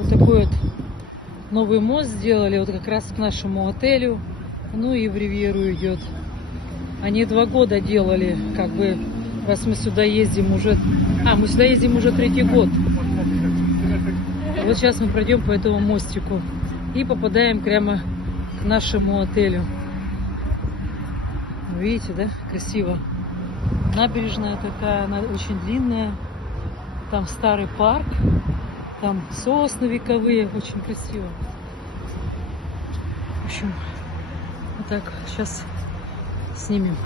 Вот такой вот новый мост сделали, вот как раз к нашему отелю. Ну и в Ривьеру идет. Они 2 года делали, как бы, раз мы сюда ездим уже... мы сюда ездим уже 3-й год. Вот сейчас мы пройдем по этому мостику и попадаем прямо к нашему отелю. Видите, да? Красиво. Набережная такая, она очень длинная. Там старый парк. Там сосны вековые. Очень красиво. В общем, вот так сейчас снимем.